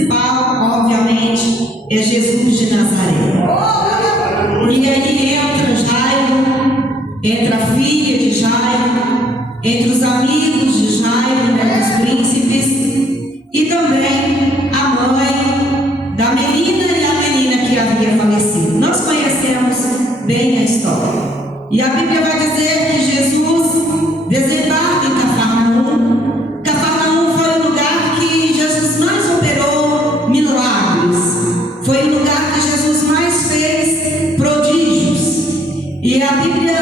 principal, obviamente, é Jesus de Nazaré. E aí entra Jairo, entra a filha de Jairo, entre os amigos de Jairo, né, dos príncipes, e também a mãe da menina e a menina que havia falecido. Nós conhecemos bem a história. E a Bíblia vai dizer que Jesus desembarca em Cafarnaum. Cafarnaum foi o lugar que Jesus mais operou milagres. Foi o lugar que Jesus mais fez prodígios. E a Bíblia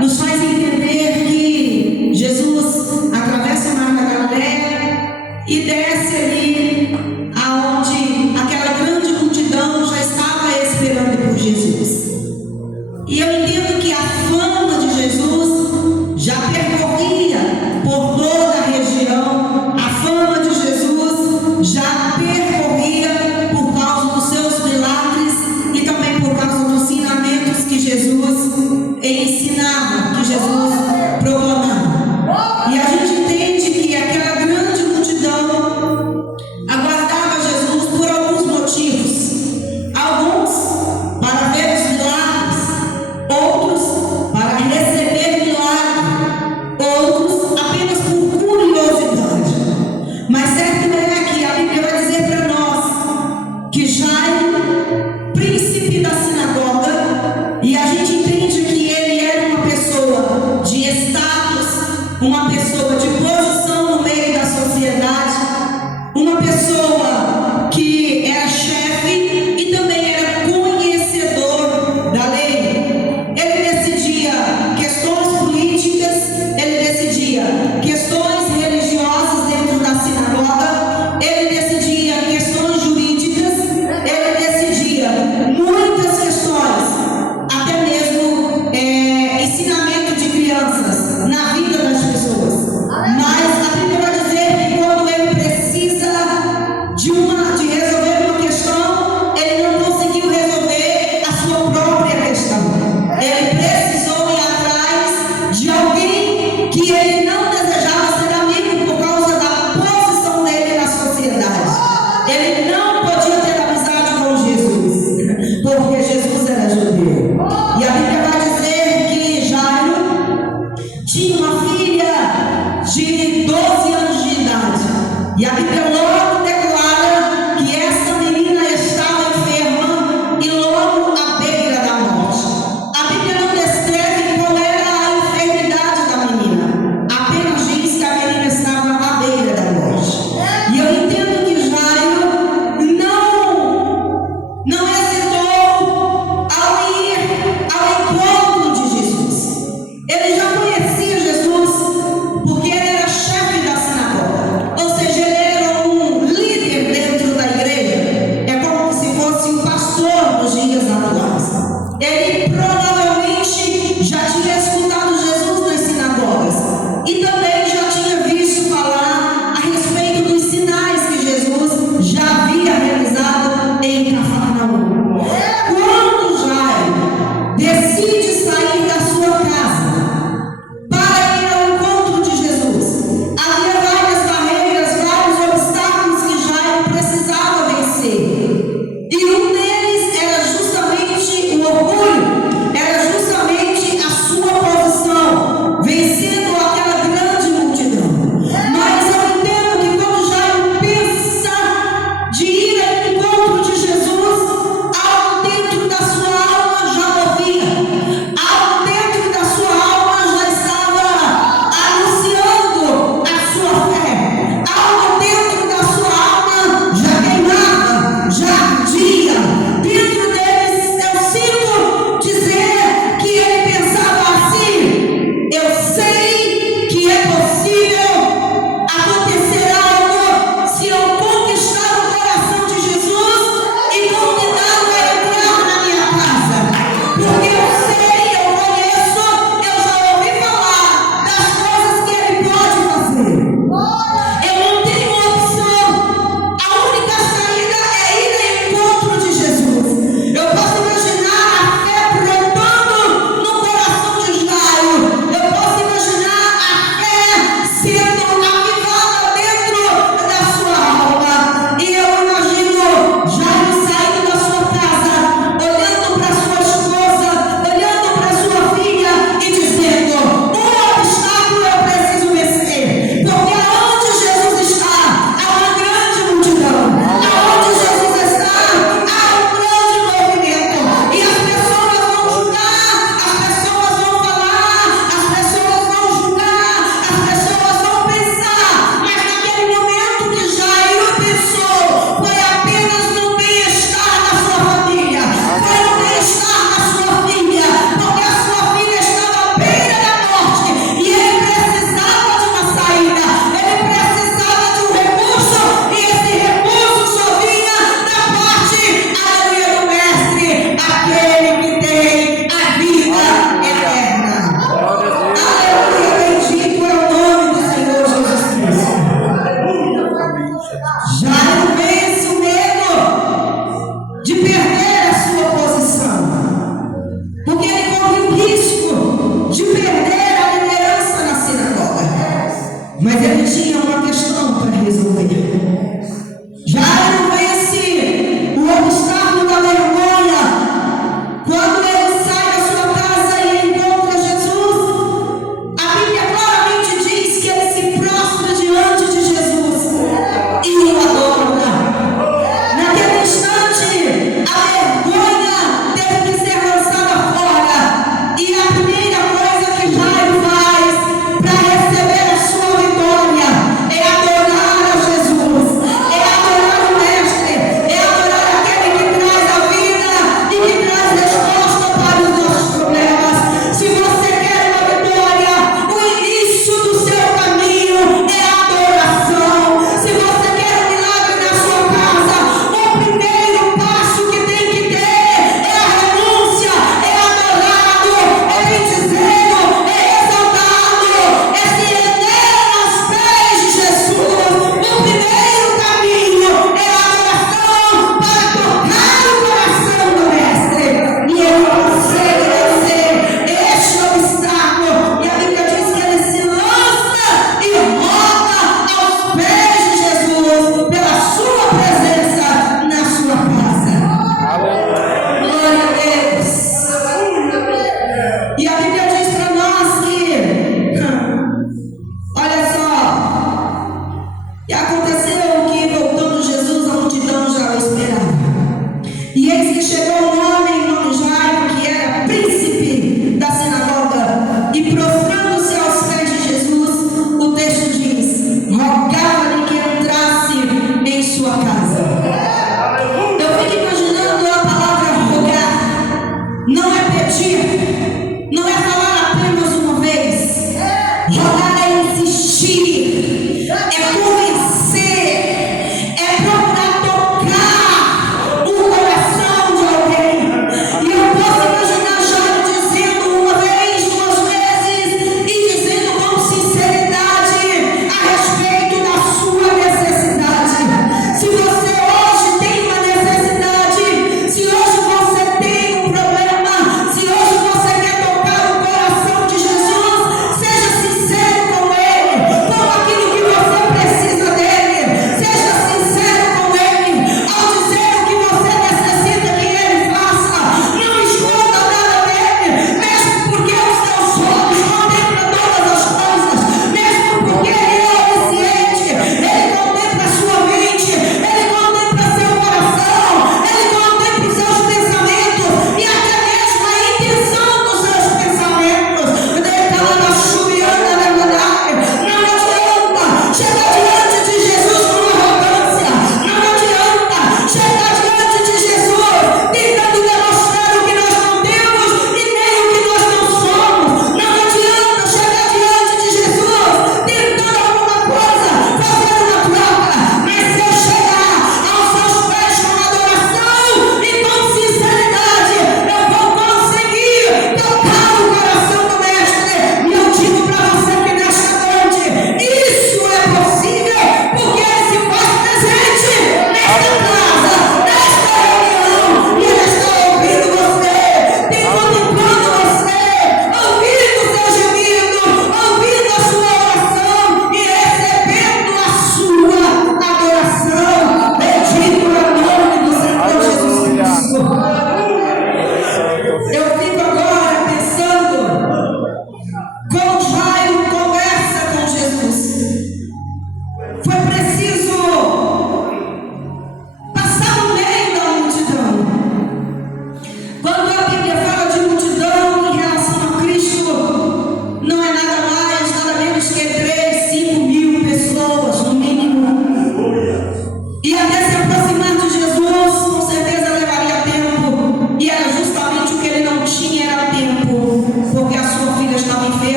nos faz entender que Jesus atravessa o mar da Galileia e desce ali aonde aquela grande multidão já estava esperando por Jesus. E eu entendo que a fama de Jesus já percorria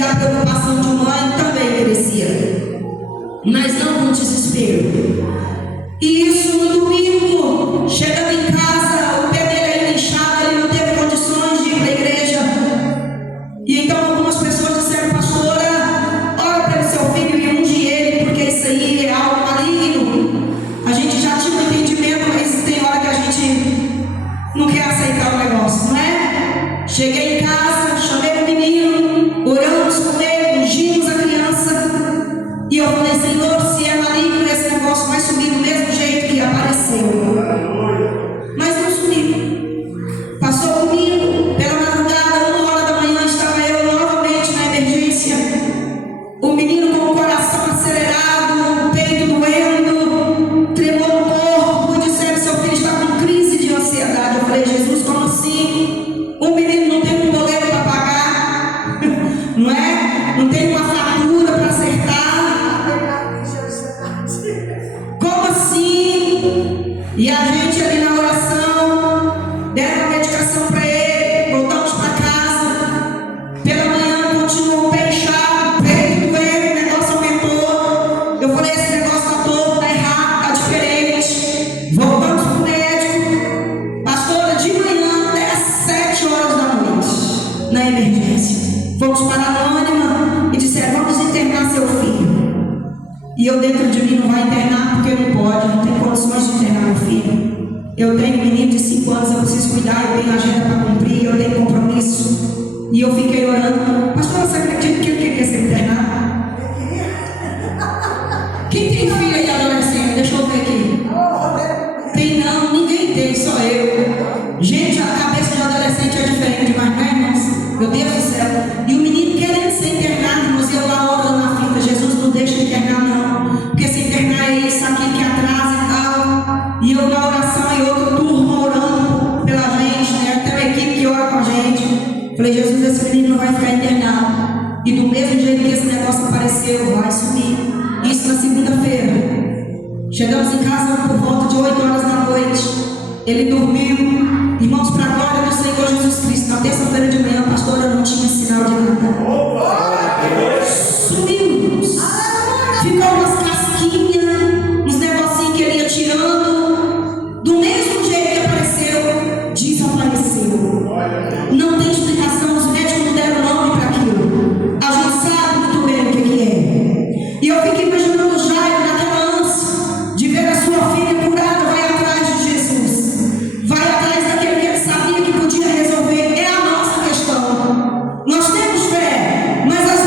e a preocupação de mãe também crescia, mas não com desespero. E isso no domingo, chegando em casa, o pé dele ainda inchado, ele não teve condições de ir para a igreja. E então algumas pessoas disseram: pastora, ora pelo seu filho e unge ele, porque isso aí é algo maligno. A gente já tinha um entendimento, mas tem hora que a gente não quer aceitar o negócio, não é? Cheguei em casa, chamei o menino, oramos com ele, ungimos a criança, e eu falei: Senhor, se é maligno esse negócio, vai subir do mesmo jeito que apareceu. Mas não subiu. Passou o domingo, pela madrugada, 1 hora da manhã, estava eu novamente na emergência. O menino com o coração acelerado, o peito doendo, tremor no corpo. Disseram: seu filho está com crise de ansiedade. Eu falei: Jesus, como assim? O menino não tem um boleto para pagar, não é? Não tem uma fatura para acertar. Como assim? E a gente ali na oração, deram a medicação para ele, voltamos para casa. Pela manhã continuou o pé inchado, o peito doendo, o negócio aumentou. Eu falei: esse negócio está todo, está errado, está diferente. Voltamos para o médico. Pastora, de manhã até às 7 horas da noite, na emergência. Fomos para a Anônima e disseram: vamos internar seu filho. E eu dentro de mim: não vai internar porque não pode, não tem condições de internar meu filho. Eu tenho um menino de 5 anos, eu preciso cuidar, eu tenho agenda para cumprir, eu tenho compromisso. E eu fiquei orando: pastor, você acredita que eu queria ser internado? Quem tem filho aí adolescente? Deixa eu ver aqui. Tem não, ninguém tem, só eu. Gente, a cabeça de adolescente é diferente demais, não é, irmãos? Meu Deus do céu. E o menino querendo ser internado, irmãos, e eu lá orando na fita: Jesus, não deixa internar não, porque se internar é isso aqui que atrasa e tal. E eu na oração e outra turma orando pela gente, né? Tem uma equipe que ora com a gente. Falei: Jesus, esse menino não vai ficar internado. E do mesmo jeito que esse negócio apareceu, vai subir. Isso na segunda-feira. Chegamos em casa por volta de 8 horas da noite. Ele dormiu. Irmãos, para a glória do Senhor Jesus Cristo, na terça-feira de manhã, a pastora não tinha sinal de nada. Sumiu. Ficou umas casquinhas, uns negocinhos que ele ia tirando. Do mesmo jeito que apareceu, desapareceu. Não tem explicação, os médicos não deram nome para aquilo. A gente sabe muito bem o que é. E eu fiquei imaginando o Jairo naquela ânsia de ver a sua filha curada. Vai atrás de Jesus, vai atrás daquele que ele sabia que podia resolver. É a nossa questão. Nós temos fé, mas às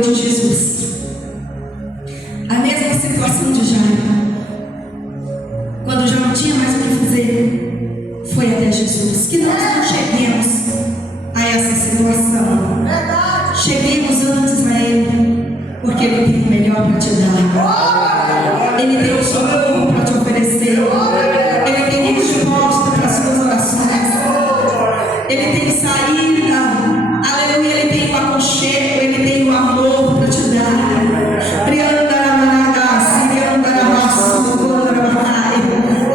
lembrou de Jesus. A mesma situação de Jairo. Quando já não tinha mais o que fazer, foi até Jesus. Que nós não cheguemos a essa situação. Cheguemos antes a Ele, porque Ele tem o melhor para te dar. Ele tem o socorro para te oferecer. Ele tem resposta para as suas orações. Ele tem saída. Aleluia. Ele tem o aconchego. Ele tem o amor para te dar.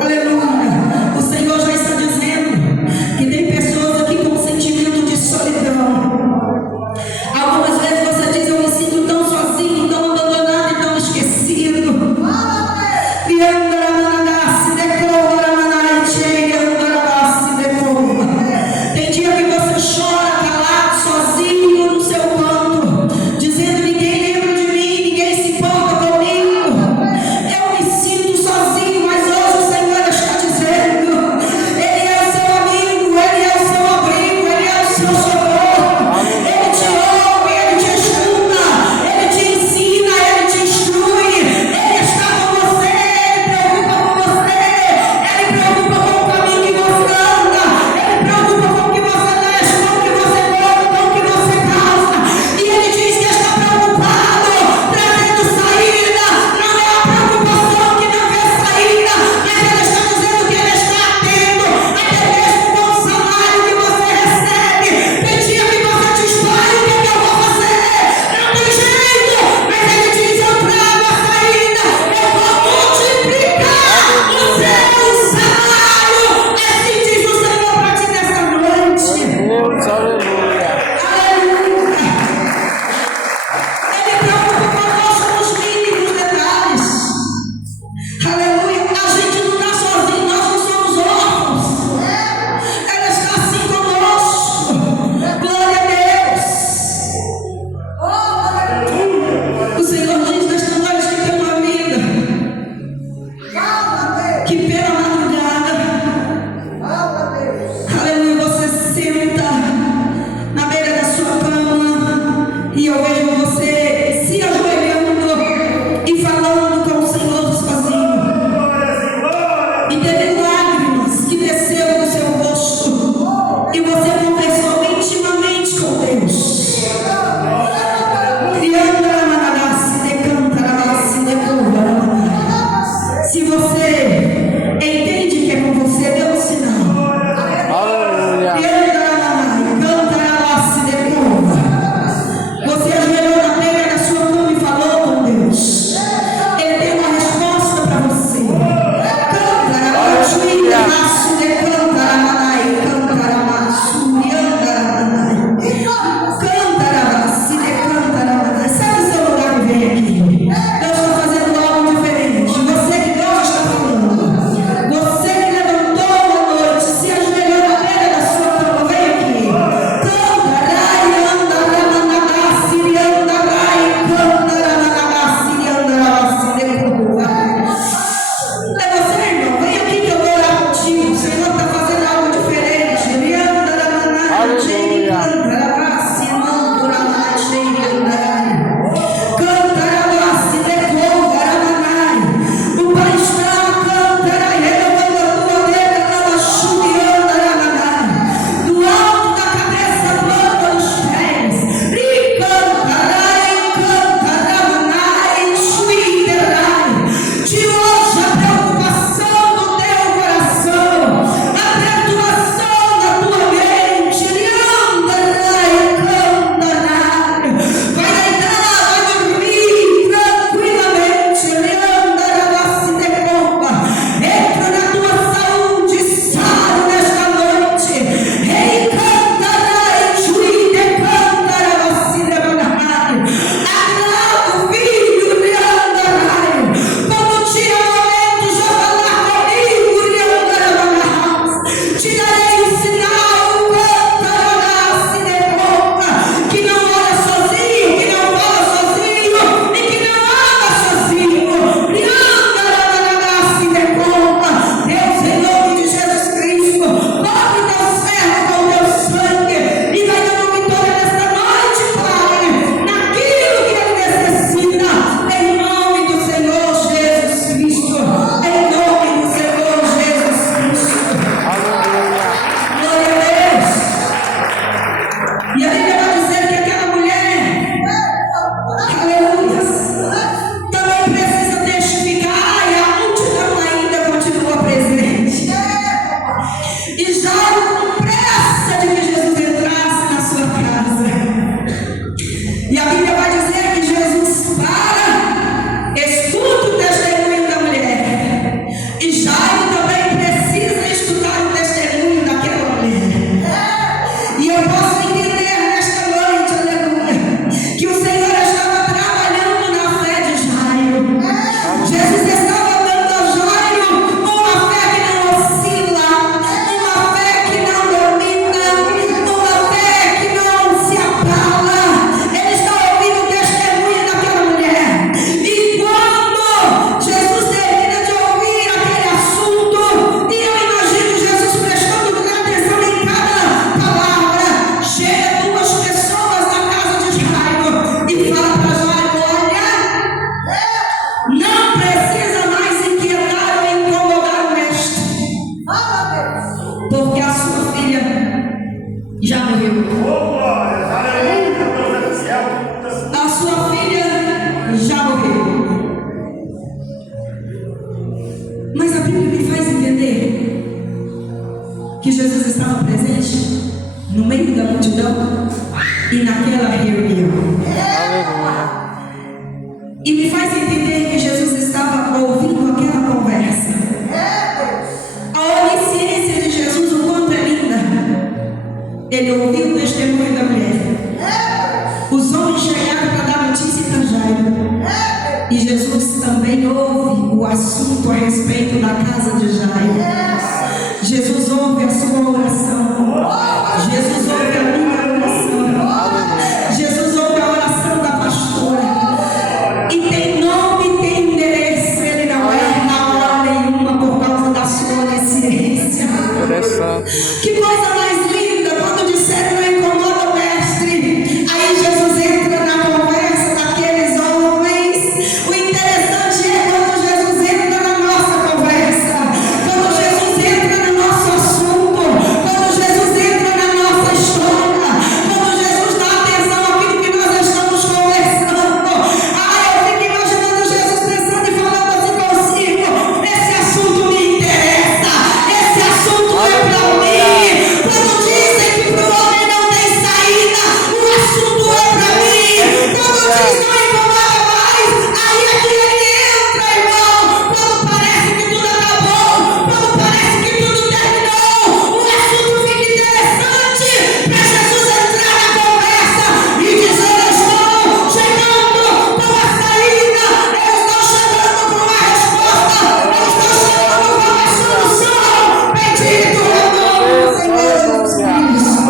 Aleluia. O Senhor já está dizendo que tem pessoas aqui com sentimento de solidão. Algumas vezes você diz: eu me sinto tão sozinho, tão abandonado e tão esquecido. estava presente no meio da multidão e naquela reunião. Aleluia. E me faz entender que Jesus estava ouvindo aquela conversa. A onisciência de Jesus, o quanto é linda. Ele ouviu o testemunho da mulher. Os homens chegaram para dar notícia para Jairo. E Jesus também ouve o assunto a respeito da casa de Jairo. Jesus ouve a sua oração. Jesus ouve a minha oração. Jesus ouve a oração da pastora. E tem nome e tem endereço. Ele não erra na hora nenhuma por causa da sua onisciência. Que coisa mais linda quando disseram não incomoda o mestre. Aí Jesus entra na conversa daqueles homens. O interessante é quando Jesus entra na nossa conversa, quando Jesus entra no nosso assunto, quando Jesus entra na nossa história, quando Jesus dá atenção àquilo que nós estamos conversando. Eu fico imaginando Jesus pensando e falando assim consigo: esse assunto me interessa, esse assunto é para mim. Quando dizem que para o homem não tem saída, o assunto é para mim. Quando diz não incomoda mais, aí é que ele entra, irmão. Quando parece que tudo acabou, quando parece que tudo terminou, o assunto fica interessante para Jesus entrar na conversa e dizer: eu estou chegando com a saída, eu estou chegando com a resposta, eu estou chegando com a solução. Bendito é o nome do Senhor Jesus Cristo.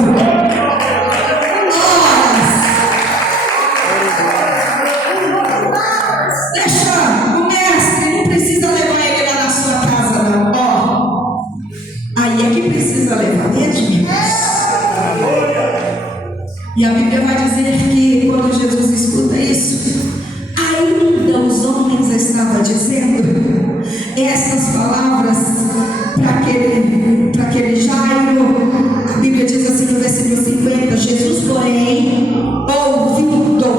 Deixa o mestre, não precisa levar ele lá na sua casa, não. Aí é que precisa levar mesmo. E a Bíblia vai dizer que quando Jesus escuta isso, ainda os homens estavam dizendo essas palavras para aquele Jairo. A Bíblia diz assim no versículo 50: Jesus, porém, ouvindo,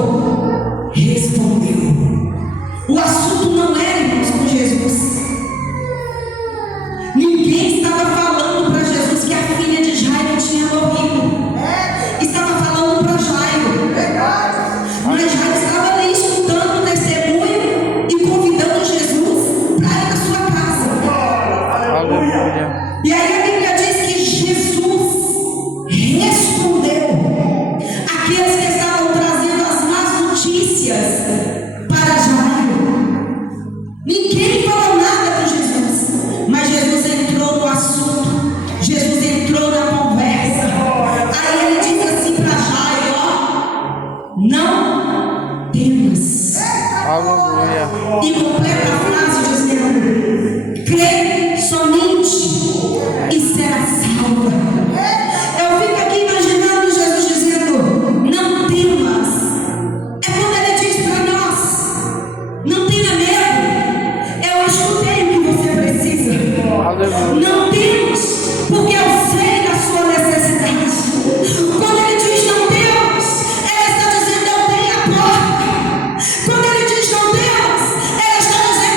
respondeu. O assunto não era, irmãos, com Jesus. Ninguém estava falando para Jesus que a filha de Jairo tinha morrido. Estava falando para Jairo. Mas Jairo estava ali escutando o testemunho e convidando Jesus para ir na sua casa. Aleluia. E aí a Bíblia diz que Jesus respondeu aqueles que estavam trazendo as más notícias para Jairo. Ninguém falou nada com Jesus, mas Jesus entrou no assunto, Jesus entrou na conversa. Aí ele disse assim para Jairo: não temas. Aleluia. E completa a frase dizendo: crê somente e será salva. Eu fico aqui imaginando Jesus dizendo: não temas. É quando ele diz para nós: não tenha medo. Eu escutei o que você precisa. Aleluia. Não temas, porque eu sei da sua necessidade. Quando ele diz não temas, ele está dizendo: eu tenho a porta. Quando ele diz não temas, ele está dizendo: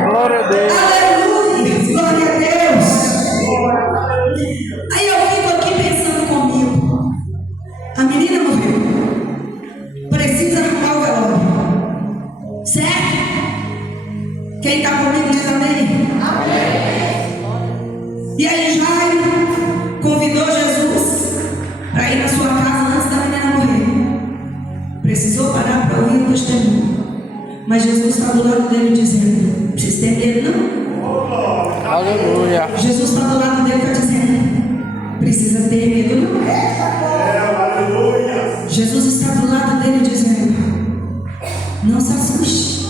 glória a Deus. Aleluia, glória a Deus. Aí eu fico aqui pensando comigo. A menina morreu. Precisa arrumar o velório. Certo? Quem está comigo diz amém. E aí Jairo convidou Jesus para ir na sua casa antes da menina morrer. Precisou parar para ouvir o testemunho. Mas Jesus está do lado dele dizendo: vocês têm medo não? Aleluia. Jesus está do lado dele e está dizendo: precisa ter medo não? Jesus está do lado dele dizendo: não se assuste.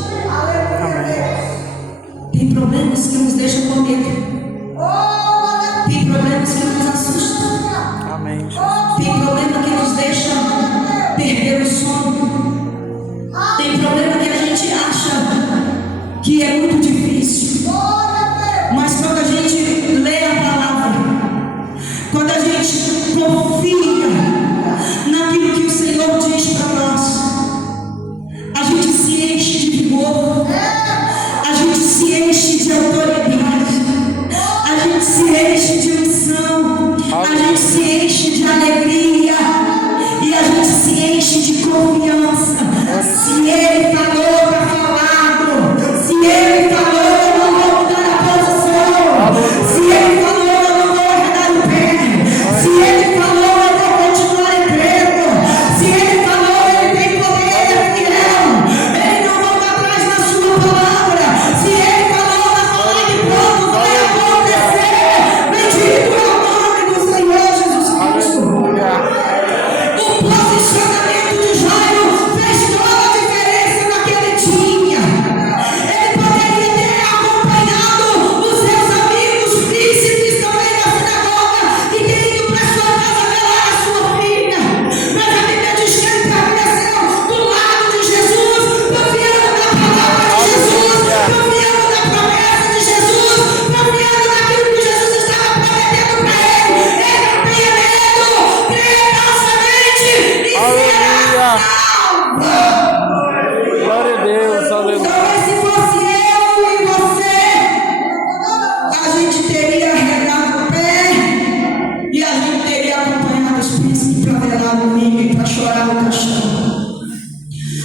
Tem problemas que nos deixam com medo. Tem problemas que nos assustam. Amém. Tem problema que nos deixa perder o sono. Tem problema que a gente acha que é muito difícil. Mas quando a gente lê a palavra, quando a gente confia naquilo que o Senhor diz para nós, a gente se enche de vigor, a gente se enche de autoridade, a gente se enche de unção, a gente se enche de alegria e a gente se enche de confiança. Se Ele falou, está falado. Se Ele falou, eu não vou mudar a posição. Se Ele falou, eu não vou arredar o pé. Se Ele falou, eu vou continuar crendo. Se Ele falou, Ele tem poder, Ele é fiel. Ele não volta atrás na sua palavra. Se Ele falou, na palavra de pronto vai acontecer. Bendito é o nome do Senhor Jesus Cristo. O posicionamento de Jairo fez toda a diferença naquele dia. Ele poderia ter acompanhado os seus amigos, príncipes também da sinagoga, e ter ido para sua casa velar a sua filha. Mas a Bíblia diz que ele permaneceu do lado de Jesus, confiando na palavra de Jesus, confiando na promessa de Jesus, confiando naquilo que Jesus estava prometendo para ele. Ele não tinha medo, creia falsamente e será salvo. Glória a Deus. Aleluia. Talvez se fosse eu e você, a gente teria arredado o pé e a gente teria acompanhado os príncipes para velar o domingo e para chorar no caixão.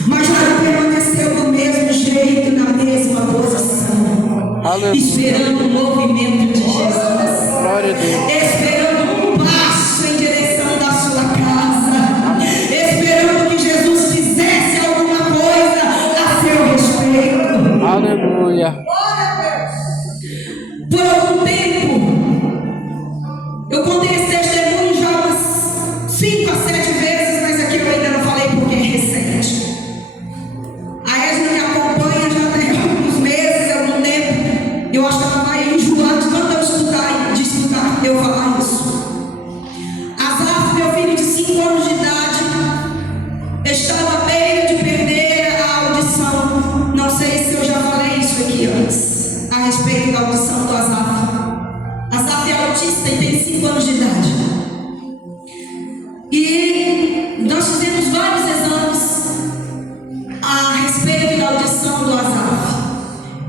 Mas já permaneceu do mesmo jeito, na mesma posição, Aleluia. esperando o movimento de Jesus, Glória a Deus. esperando um passo em direção da sua casa, esperando que Jesus fizesse alguma coisa a seu respeito. Aleluia. Por algum tempo, eu contei esse testemunho já umas 5 a 7 vezes, mas aqui eu ainda não falei porque é recente. A Esna me acompanha já tem alguns meses, algum tempo. Eu acho que ela vai enjoar de tanto eu escutar eu falar isso. Asaf, meu filho de 5 anos de idade, estava à beira de perder a audição. Não sei se eu já falei isso aqui antes, a respeito da audição do Asaf. Asaf é autista e tem 5 anos de idade. E nós fizemos vários exames a respeito da audição do Asaf.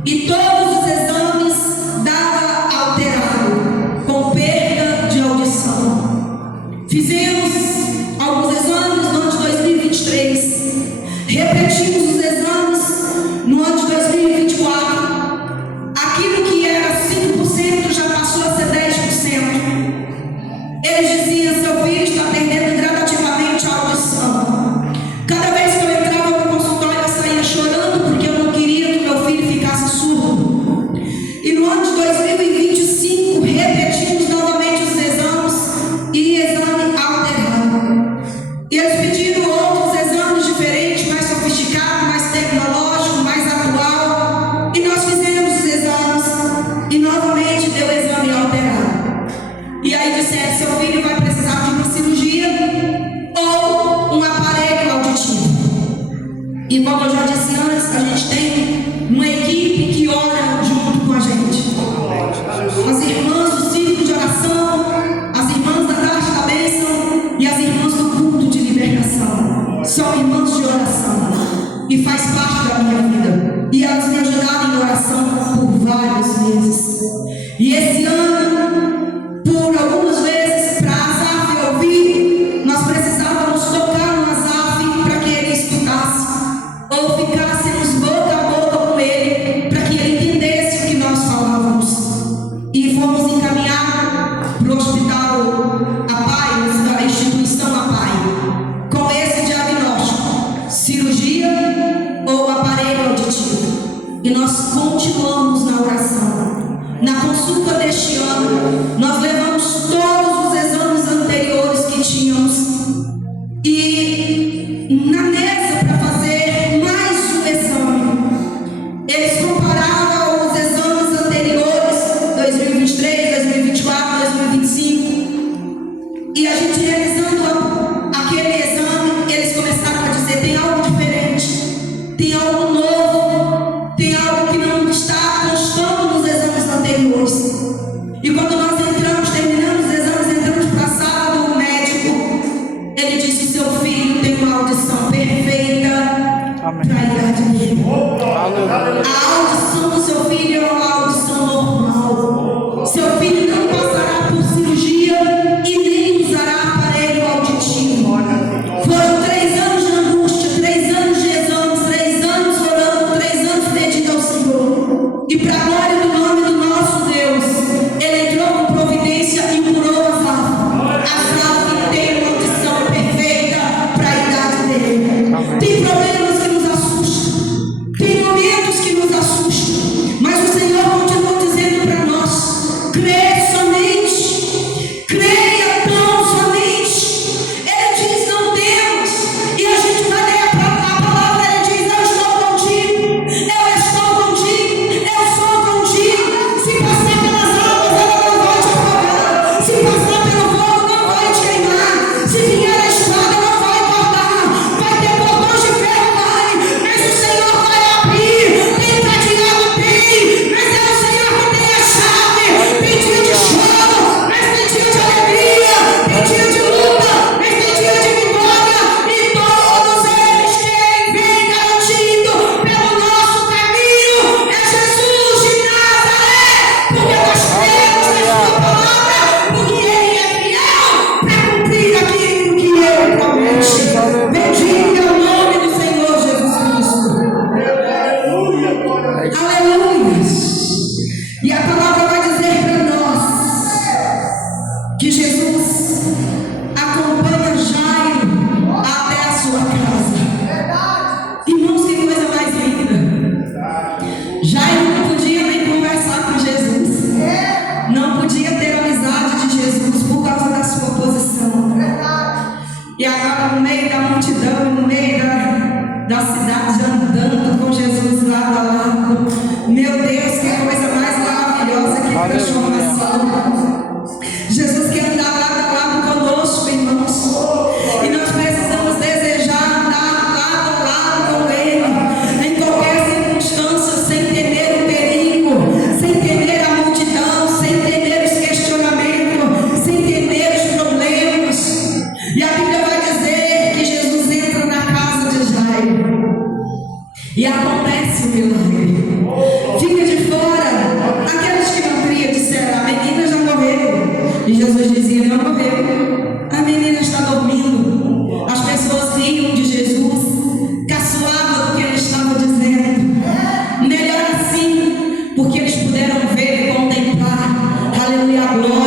E todos os exames davam alterado, com perda de audição. Fizemos alguns exames no ano de 2023. Repetimos os exames no ano de 2024. Aquilo que era 5% já passou a ser 10%. Eles E esse ano, por algumas vezes, para Asaf ouvir, nós precisávamos tocar no Asaf para que ele escutasse, ou ficássemos boca a boca com ele, para que ele entendesse o que nós falávamos. E fomos encaminhados para o hospital APAI, da instituição APAI, com esse diagnóstico: cirurgia ou aparelho auditivo. E nós continuamos na oração. Na consulta deste ano, nós levamos todos os exames anteriores que tínhamos, e na mesa para fazer mais um exame, eles comparavam os exames anteriores, 2023, 2024, 2025, e a gente realizando aquele exame, eles começaram a dizer: tem algo diferente, tem algo novo, tem algo que não está constando nos exames anteriores. E quando nós entramos, terminamos os exames, entramos para a sala do médico, ele disse: seu filho tem uma audição perfeita para a idade dele. A audição do seu filho é uma audição normal. Seu filho não passará por cirurgia e nem usará aparelho auditivo. Foram 3 anos de angústia, 3 anos de exames, 3 anos orando, 3 anos pedindo ao Senhor. E para a glória do nome do nosso Deus, ele entrou com providência e curou Asaf. Asaf tem uma audição perfeita para a idade dele. Tem problemas que nos assustam, tem momentos que nos assustam, mas o Senhor continua dizendo para nós: crê somente, creia tão somente. Ele diz: não temas, e a gente vai ler a palavra, ele diz: eu estou contigo, eu estou contigo, eu sou contigo. Se passar pelas águas, ela não vai te afogar. Se passar pelo fogo, não vai te queimar. Se vier a espada, não vai cortar. Vai ter cordões de ferro, vai, mas o Senhor vai abrir. Tem cadeado, tem, mas é o Senhor que tem a chave. Tem dia de choro, mas tem dia de alegria. Tem dia de luta, mas tem dia de vitória. E todos eles quem vem garantindo pelo nosso caminho é Jesus de Nazaré. Porque nós cremos na sua palavra, porque ele é fiel para cumprir aquilo que ele promete. Bendito é o nome do Senhor Jesus Cristo. Aleluia. E a palavra vai dizer para nós que Jesus acompanha Jairo até a sua casa. Irmãos, que coisa mais linda. Jairo não podia nem conversar com Jesus, não podia ter amizade de Jesus por causa da sua posição. E agora, no meio da multidão, no meio da cidade, andando com Jesus lado a lado. Meu Deus, que coisa mais maravilhosa, que transformação. Jesus quer andar lado a lado conosco, irmãos. E nós precisamos desejar andar lado a lado com Ele, em qualquer circunstância, sem temer o perigo, sem temer a multidão, sem temer os questionamentos, sem temer os problemas. E a Bíblia vai dizer que Jesus entra na casa de Jairo e acontece o milagre. Fica de fora aqueles que não criam, disseram: a menina já morreu. E Jesus dizia: não morreu, a menina está dormindo. As pessoas riam de Jesus, caçoavam do que ele estava dizendo. Melhor assim, porque eles puderam ver e contemplar, aleluia, a glória